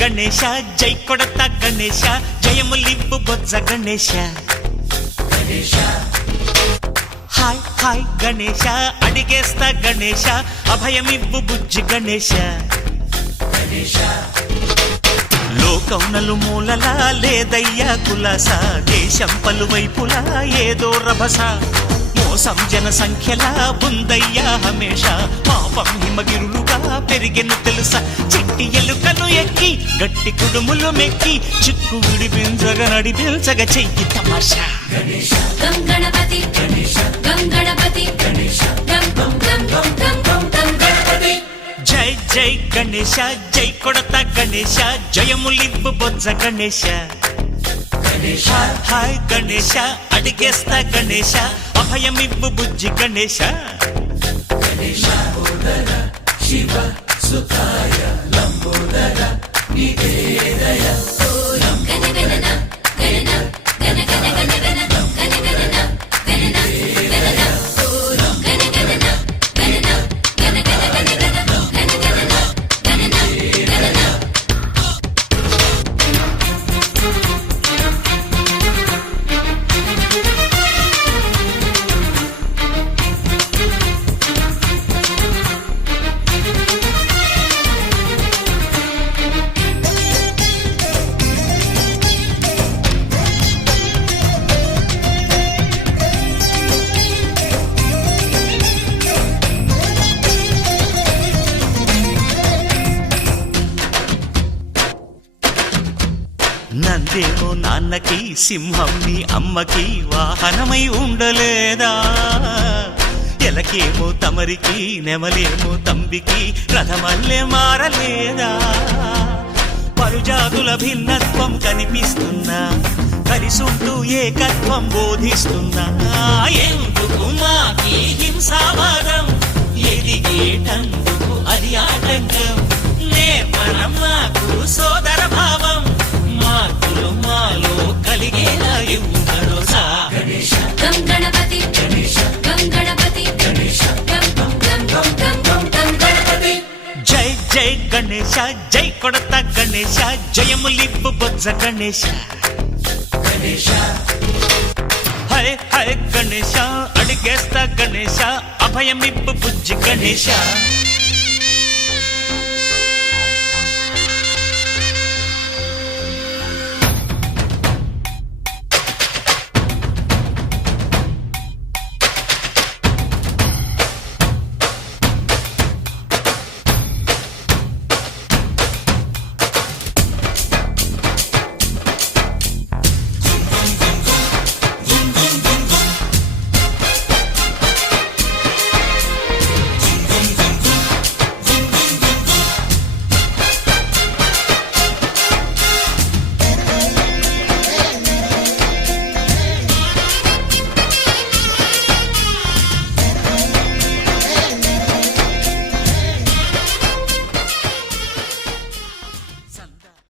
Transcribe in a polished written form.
గణేశ జై కొడత గణేశ జయములివ్వు బొజ్జ Ganesha hi hi Ganesha అడిగేస్తా Ganesha అభయమివ్వు బుజ్జి గణేశ లోకం నలుమూలలా లేదయ్యా కులాస దేశం పలువైపులా ఏదో రభస మోసం జన సంఖ్యలా ఉందయ్యా హమేష పాపం హిమగిరులుగా పెరిగెను తెలుసా చిట్టి ఎలుకను ఎక్కి గట్టి కుడుములు మెక్కి చిక్కు విడిపించగా నడిపించగా చెయ్యి తమాషా గం గణపతి గం గణపతి గం గం గం గం గం గం గం గణపతి జై జై గణేశ జై కొడత గణేశ జయములివ్వు బొజ్జ గణేశ హాయ్ గణేశ అడిగేస్తా గణేశ అభయమివ్వు బుజ్జి గణేశ శివ సుతాయ లంబోదర నివేదయ గణగణన గణన గణ గణ గణ గణ గణగణన గణన గణన గణగణన గణన గణ గణ గణ గణ గణగణన గణన గణన నందేమో నాన్నకి సింహం నీ అమ్మకి వాహనమై ఉండలేదా ఎలకేమో తమరికి నెమలేమో తంబికి రథమల్లే మారలేదా పలుజాతుల భిన్నత్వం కనిపిస్తున్నా కలిసుంటూ ఏకత్వం బోధిస్తున్నా ఎందుకు మాకి హింసావాదం ఎదిగేటందుకు అది ఆటంకం నేపనం మాకు సోదర భావం మార్పులు మాలో కలిగేలా ఇవ్వు భరోసా గం గణపతి గం గణపతి గం గం గం గం గం గం గం గణపతి జై జై గణేశ జై కొడత గణేశ జయములివ్వు బొజ్జ గణేశ హై హై గణేశ అడిగేస్తా గణేశ అభయమివ్వు బుజ్జి గణేశ